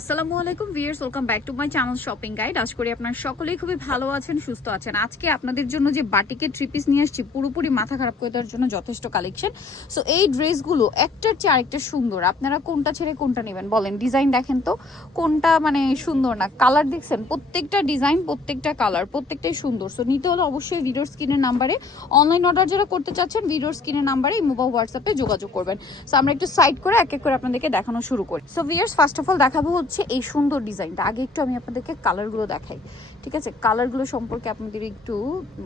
আসসালামু আলাইকুম viewers, welcome back to my channel shopping guide. আশা করি আপনারা সকলেই খুবই ভালো আছেন, সুস্থ আছেন। আজকে আপনাদের জন্য যে বাটিকের থ্রি পিস নিয়ে আসছি, পুরোপুরি মাথা খারাপ করে দেওয়ার জন্য যথেষ্ট কালেকশন। সো এই ড্রেসগুলো একটার চেয়ে আরেকটা সুন্দর। আপনারা কোনটা ছেড়ে কোনটা নেবেন বলেন? ডিজাইন দেখেন তো কোনটা মানে সুন্দর না, কালার দেখছেন, প্রত্যেকটা ডিজাইন, প্রত্যেকটা কালার, প্রত্যেকটাই সুন্দর। সো নিতে হলে অবশ্যই ভিডিওর স্ক্রিনের নাম্বারে, অনলাইন অর্ডার যারা করতে চাচ্ছেন ভিডিওর স্ক্রিনের নাম্বারে মোবাইল হোয়াটসঅ্যাপে যোগাযোগ করবেন। সো আমরা একটু সাইড করে এক এক করে আপনাদেরকে দেখানো শুরু করি। So viewers, first of all দেখাবো হচ্ছে এই সুন্দর ডিজাইনটা। আগে একটু আমি আপনাদেরকে কালারগুলো দেখাই, ঠিক আছে? কালারগুলো সম্পর্কে আপনাদের একটু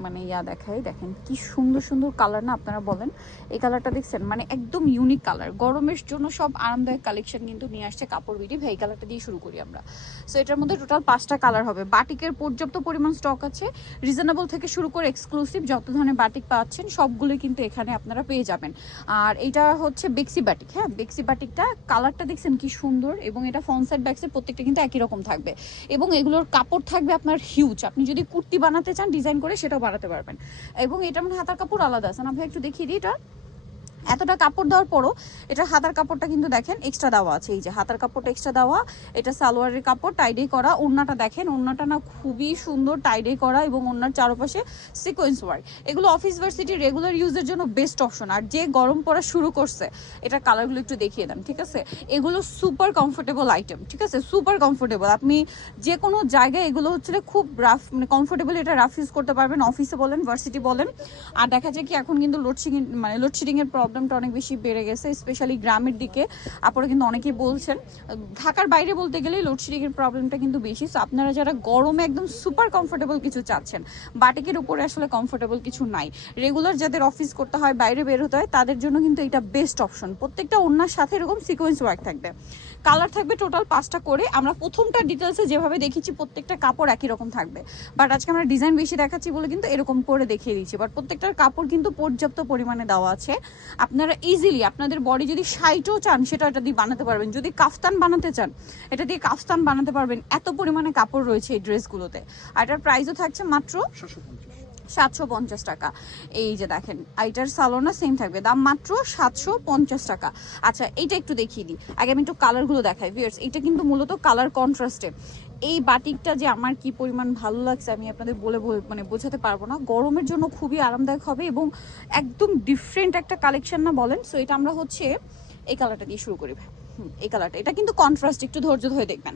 মানে দেখাই। দেখেন কি সুন্দর সুন্দর কালার না, আপনারা বলেন? এই কালারটা দেখছেন, মানে একদম ইউনিক কালার। গরমের জন্য সব আরামদায়ক কালেকশন কিন্তু নিয়ে আসছে কাপড় বিডি। ভাই, এই কালারটা দিয়ে শুরু করি আমরা। সো এটার মধ্যে টোটাল 5টা কালার হবে। বাটিকের পর্যাপ্ত পরিমাণ স্টক আছে, রিজনেবল থেকে শুরু করে এক্সক্লুসিভ যত ধরনের বাটিক পাচ্ছেন সবগুলো কিন্তু এখানে আপনারা পেয়ে যাবেন। আর এটা হচ্ছে বেক্সি বাটিক। হ্যাঁ, বেক্সি বাটিকটা কালারটা দেখছেন কি সুন্দর, এবং এটা ফ্রন্ট সাইড ব্যাক সাইড প্রত্যেকটা কিন্তু একই রকম থাকবে, এবং এগুলোর কাপড় থাকবে আপনার হিউজ। আপনি যদি কুর্তি বানাতে চান ডিজাইন করে সেটাও বানাতে পারবেন। এবং এটা মানে হাতার কাপড় আলাদা আছে না ভাই? একটু দেখিয়ে দিই। এটা এতটা কাপড় দেওয়ার পরও এটা হাতার কাপড়টা কিন্তু দেখেন এক্সট্রা দেওয়া আছে। এই যে হাতার কাপড়টা এক্সট্রা দেওয়া, এটা সালোয়ারের কাপড় টাইডে করা। ওড়নাটা দেখেন, ওড়নাটা না খুবই সুন্দর, টাইডে করা, এবং ওড়নার চারপাশে সিকোয়েন্স ওয়ার্ক। এগুলো অফিস ভার্সিটি রেগুলার ইউজের জন্য বেস্ট অপশন। আর যে গরম পড়া শুরু করছে, এটা কালারগুলো একটু দেখিয়ে দেন, ঠিক আছে? এগুলো সুপার কমফোর্টেবল আইটেম, ঠিক আছে? Super comfortable. আপনি যে কোনো জায়গায় এগুলো হচ্ছে খুব রাফ, মানে কমফোর্টেবল, এটা রাফ ইউজ করতে পারবেন, অফিসে বলেন, ভার্সিটি বলেন। আর দেখা যায় কি এখন কিন্তু লোডশেডিং এর প্রবলেমটা অনেক বেশি বেড়ে গেছে, স্পেশালি গ্রামের দিকে। আপনারা কিন্তু অনেকেই বলছেন, ঢাকার বাইরে বলতে গেলে লোডশেডিং এর প্রবলেমটা কিন্তু বেশি। সো আপনারা যারা গরমে একদম সুপার কমফোর্টেবল কিছু চাচ্ছেন, বাটিকের উপরে আসলে কমফোর্টেবল কিছু নাই, রেগুলার যাদের অফিস করতে হয়, বাইরে বের হতে হয়, তাদের জন্য কিন্তু এটা বেস্ট অপশন। প্রত্যেকটা ওড়নার সাথে এরকম সিকোয়েন্স ওয়ার্ক থাকবে। কালার থাকবে টোটাল 5টা করে। আমরা প্রথমটা ডিটেলসে যেভাবে দেখেছি প্রত্যেকটা কাপড় একই রকম থাকবে, বাট আজকে আমরা ডিজাইন বেশি দেখাচ্ছি বলে কিন্তু এরকম করে দেখিয়ে দিচ্ছি। বাট প্রত্যেকটার কাপড় কিন্তু পর্যাপ্ত পরিমাণে দেওয়া আছে। আপনারা ইজিলি আপনাদের বডি যদি শাইটও চান সেটা এটা দিয়ে বানাতে পারবেন, যদি কাফতান বানাতে চান এটা দিয়ে কাফতান বানাতে পারবেন। এত পরিমাণে কাপড় রয়েছে এই ড্রেসগুলোতে। আর এটার প্রাইসও থাকছে মাত্র 750 টাকা। এই যে দেখেন, এইটার সালোনা সেম থাকবে, দাম মাত্র 750 টাকা। আচ্ছা, এইটা একটু দেখিয়ে দিই। আগে আমি একটু কালারগুলো দেখাই ভিউয়ার্স। এটা কিন্তু মূলত কালার কন্ট্রাস্টে। এই বাটিকটা যে আমার কি পরিমাণ ভালো লাগছে আমি আপনাদের বলে মানে বোঝাতে পারবো না। গরমের জন্য খুবই আরামদায়ক হবে এবং একদম ডিফারেন্ট একটা কালেকশন না বলেন? সো এটা আমরা হচ্ছে এই কালারটা দিয়ে শুরু করি। এই কালারটা, এটা কিন্তু কন্ট্রাস্ট, একটু ধৈর্য ধরে দেখবেন।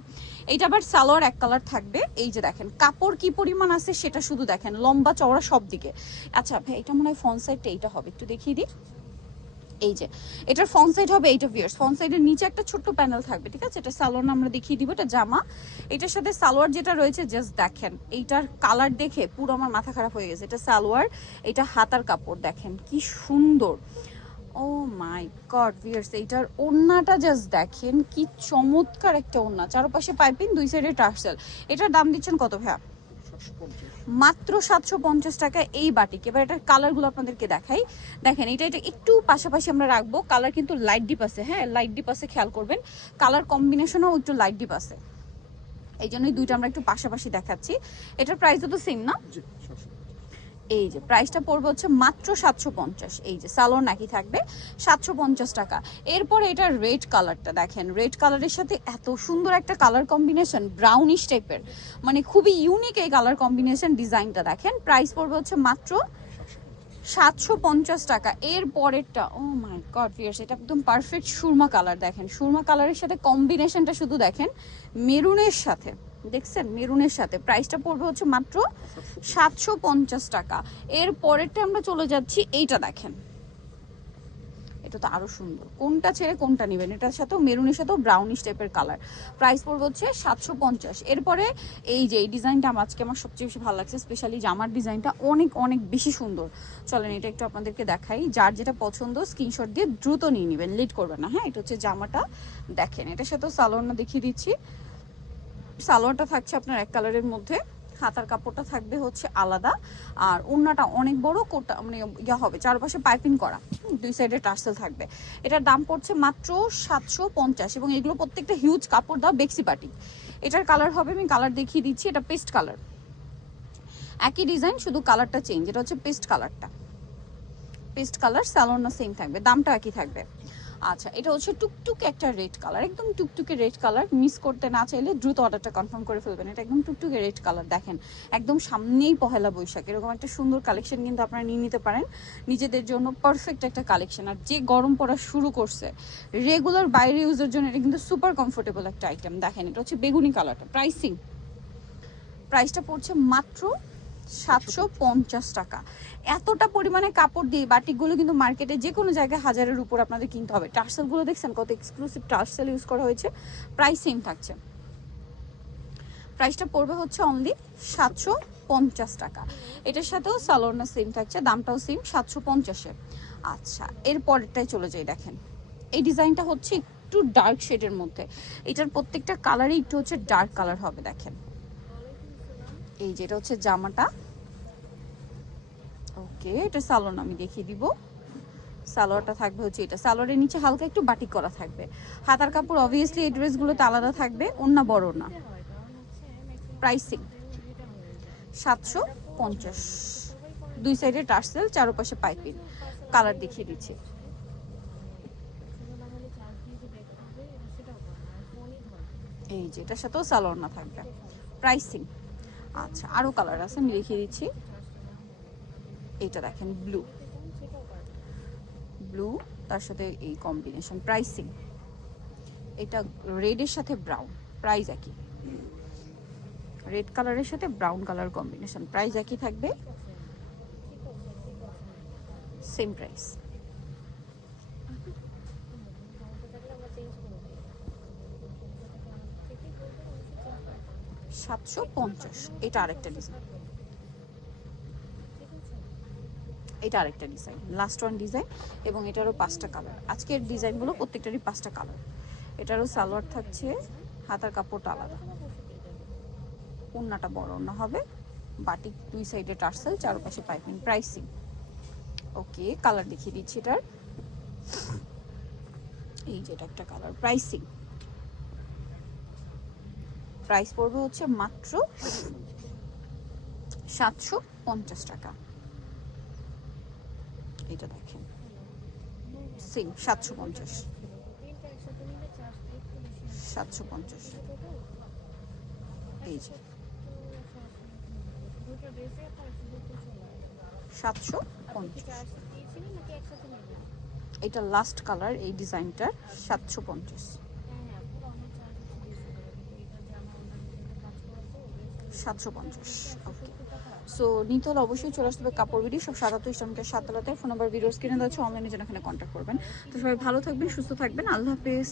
এইটা আবার সালোয়ার এক কালার থাকবে। এই যে দেখেন কাপড় কি পরিমাণ আছে সেটা শুধু দেখেন, লম্বা চওড়া সব দিকে। আচ্ছা ভাই, এটা মনে হয় ফ্রন্ট সাইডটা এইটা হবে, একটু দেখিয়ে দিই। এই যে এটার ফ্রন্ট সাইড হবে এইটা ভিউয়ার্স। ফ্রন্ট সাইডের নিচে একটা ছোট্ট প্যানেল থাকবে, ঠিক আছে? এটা সালোয়ার আমরা দেখিয়ে দিব, এটা জামা। এটার সাথে সালোয়ার যেটা রয়েছে জাস্ট দেখেন, এইটার কালার দেখে পুরো আমার মাথা খারাপ হয়ে গেছে। এটা সালোয়ার, এটা হাতার কাপড় দেখেন কি সুন্দর। ও মাই গড ভিউয়ার্স, এইটার ওড়নাটা জাস্ট দেখেন কি চমৎকার একটা ওড়না, চারপাশে পাইপিং, দুই সাইডে টার্সেল। এটার দাম দিচ্ছেন কত ভাইয়া? মাত্র 750 টাকা এই বাটিক। এবার এটার কালারগুলো আপনাদেরকে দেখাই। দেখেন এটা একটু পাশাপাশি আমরা রাখবো, কালার কিন্তু লাইট ডিপ আছে। হ্যাঁ, লাইট ডিপ আছে, খেয়াল করবেন। কালার কম্বিনেশনও একটু লাইট ডিপ আছে, এই জন্যই দুইটা আমরা একটু পাশাপাশি দেখাচ্ছি। এটার প্রাইসও তো সেম না? এই যে প্রাইসটা পড়বে হচ্ছে মাত্র 750। এই যে সালোয়ার নাকি থাকবে 750 টাকা। এরপরে এটা রেড কালারটা দেখেন, রেড কালারের সাথে এত সুন্দর একটা কালার কম্বিনেশন, ব্রাউনিশ টাইপের, মানে খুবই ইউনিক এই কালার কম্বিনেশন। ডিজাইনটা দেখেন, প্রাইস পড়বে হচ্ছে মাত্র 750 টাকা। এর পরেরটা, ও মাই গড ভিউয়ার্স, এটা একদম পারফেক্ট সুরমা কালার। দেখেন সুরমা কালারের সাথে কম্বিনেশনটা শুধু দেখেন, মেরুনের সাথে, দেখছেন মেরুনের সাথে। প্রাইসটা পড়বে হচ্ছে মাত্র 750 টাকা। এর পরেরটা আমরা চলে যাচ্ছি, এইটা দেখেন, এটা তো আরো সুন্দর। কোনটা ছেড়ে কোনটা নেবেন? এটার সাথেও মেরুনের সাথেও ব্রাউনিশ টাইপের কালার। প্রাইস পড়বে হচ্ছে 750। এরপরে এই যে এই ডিজাইনটা আজকে আমার সবচেয়ে বেশি ভালো লাগছে, স্পেশালি জামার ডিজাইনটা অনেক অনেক বেশি সুন্দর। চলেন এটা একটু আপনাদেরকে দেখাই। যার যেটা পছন্দ স্ক্রিনশট দিয়ে দ্রুত নিয়ে নেবেন, লেট করবেন না। হ্যাঁ, এটা হচ্ছে জামাটা দেখেন, এটার সাথেও সালোয়ারটা দেখিয়ে দিচ্ছি। সালোয়ারটা থাকছে আপনার এক কালারের মধ্যে, হাতার কাপড়টা থাকবে হচ্ছে আলাদা, আর ওড়নাটা অনেক বড় কোটা মানে হবে, চারপাশে পাইপিং করা, দুই সাইডে টার্সেল থাকবে। এটার দাম পড়ছে মাত্র 750, এবং এগুলো প্রত্যেকটা হিউজ কাপড় দাও বেক্সি বাটিক। এটার কালার হবে, আমি কালার দেখিয়ে দিচ্ছি, এটা পেস্ট কালার, একই ডিজাইন শুধু কালারটা চেঞ্জ। এটা হচ্ছে পেস্ট কালারটা, পেস্ট কালার, সালোয়ার না সেম থাকবে, দামটা একই থাকবে। আচ্ছা, এটা হচ্ছে টুকটুকে একটা রেড কালার, একদম টুকটুকে রেড কালার। মিস করতে না চাইলে দ্রুত অর্ডারটা কনফার্ম করে ফেলবেন। এটা একদম টুকটুকে রেড কালার, দেখেন একদম সামনেই পহেলা বৈশাখ, এরকম একটা সুন্দর কালেকশন কিন্তু আপনারা নিয়ে নিতে পারেন নিজেদের জন্য। পারফেক্ট একটা কালেকশন। আর যে গরম পড়া শুরু করছে, রেগুলার বাইরে ইউজের জন্য এটা কিন্তু সুপার কমফোর্টেবল একটা আইটেম। দেখেন এটা হচ্ছে বেগুনি কালারটা। প্রাইসটা পড়ছে মাত্র 750 টাকা। এতটা পরিমাণে কাপড় দিয়ে বাটিকগুলো কিন্তু মার্কেটে যে কোনো জায়গায় 1000-এর উপর আপনাদের কিনতে হবে। টার্সেলগুলো দেখছেন কত এক্সক্লুসিভ টার্সেল ইউজ করা হয়েছে। প্রাইস সেম থাকছে, প্রাইসটা পড়বে হচ্ছে অনলি 750 টাকা। এটার সাথেও সালোয়ারটা সেম থাকছে, দামটাও সেম 750-এ। আচ্ছা, এর পরেরটাই চলে যাই। দেখেন এই ডিজাইনটা হচ্ছে একটু ডার্ক শেডের মধ্যে, এটার প্রত্যেকটা কালারই একটু হচ্ছে ডার্ক কালার হবে। দেখেন এই যেটা হচ্ছে জামাটা। ওকে, এটা সালোয়ার আমি দেখিয়ে দিব। সালোয়ারটা থাকবে হচ্ছে এটা, সালোয়ারের নিচে হালকা একটু বাটিক করা থাকবে। হাতার কাপড় অবভিয়াসলি এই ড্রেসগুলোতে আলাদা থাকবে, ওন্না বড় না। প্রাইসিং 750, দুই সাইডে টার্সেল, চারপাশে পাইপিং। কালার দেখিয়ে দিচ্ছি। এই যে এটার সাথেও সালোয়ার না থাকবে। প্রাইসিং আচ্ছা, আরো কালার আছে আমি দেখিয়ে দিচ্ছি। এটা দেখেন ব্লু, তার সাথে এই কম্বিনেশন। প্রাইসিং এটা রেডের সাথে ব্রাউন, প্রাইস একই। রেড কালারের সাথে ব্রাউন কালার কম্বিনেশন, প্রাইস একই থাকবে, সেম প্রাইস। 750। এটা আরেকটা ডিজাইন, এটা আরেকটা ডিজাইন, লাস্ট ওয়ান ডিজাইন। এবং এটারও 5টা কালার। আজকের ডিজাইনগুলো প্রত্যেকটারই 5টা কালার। এটারও সালোয়ার থাকছে, হাতার কাপড়টা আলাদা, ওন্নাটা বড় ওন্না হবে, বাটিক দুই সাইডে টার্সেল, চারপাশে পাইপিং। প্রাইসিং ওকে, কালার দেখিয়ে দিচ্ছি এটার। এই যে এটা একটা কালার। প্রাইস পড়বে হচ্ছে মাত্র 750 টাকা। এটা দেখেন সেম 750। এই যে 750। এটা লাস্ট কালার এই ডিজাইনটার, 750। 750 ওকে। সো নিতে হলে অবশ্যই চলে আসতে হবে কাপড় ভিডিও সব 77 ইসলামিকের 7তলাতে। ফোন নাম্বার ভিডিওস কিনে দেওয়া হচ্ছে, অনলাইনে যেন এখানে কন্ট্যাক্ট করবেন। তো সবাই ভালো থাকবেন, সুস্থ থাকবেন, আল্লাহ হাফেজ।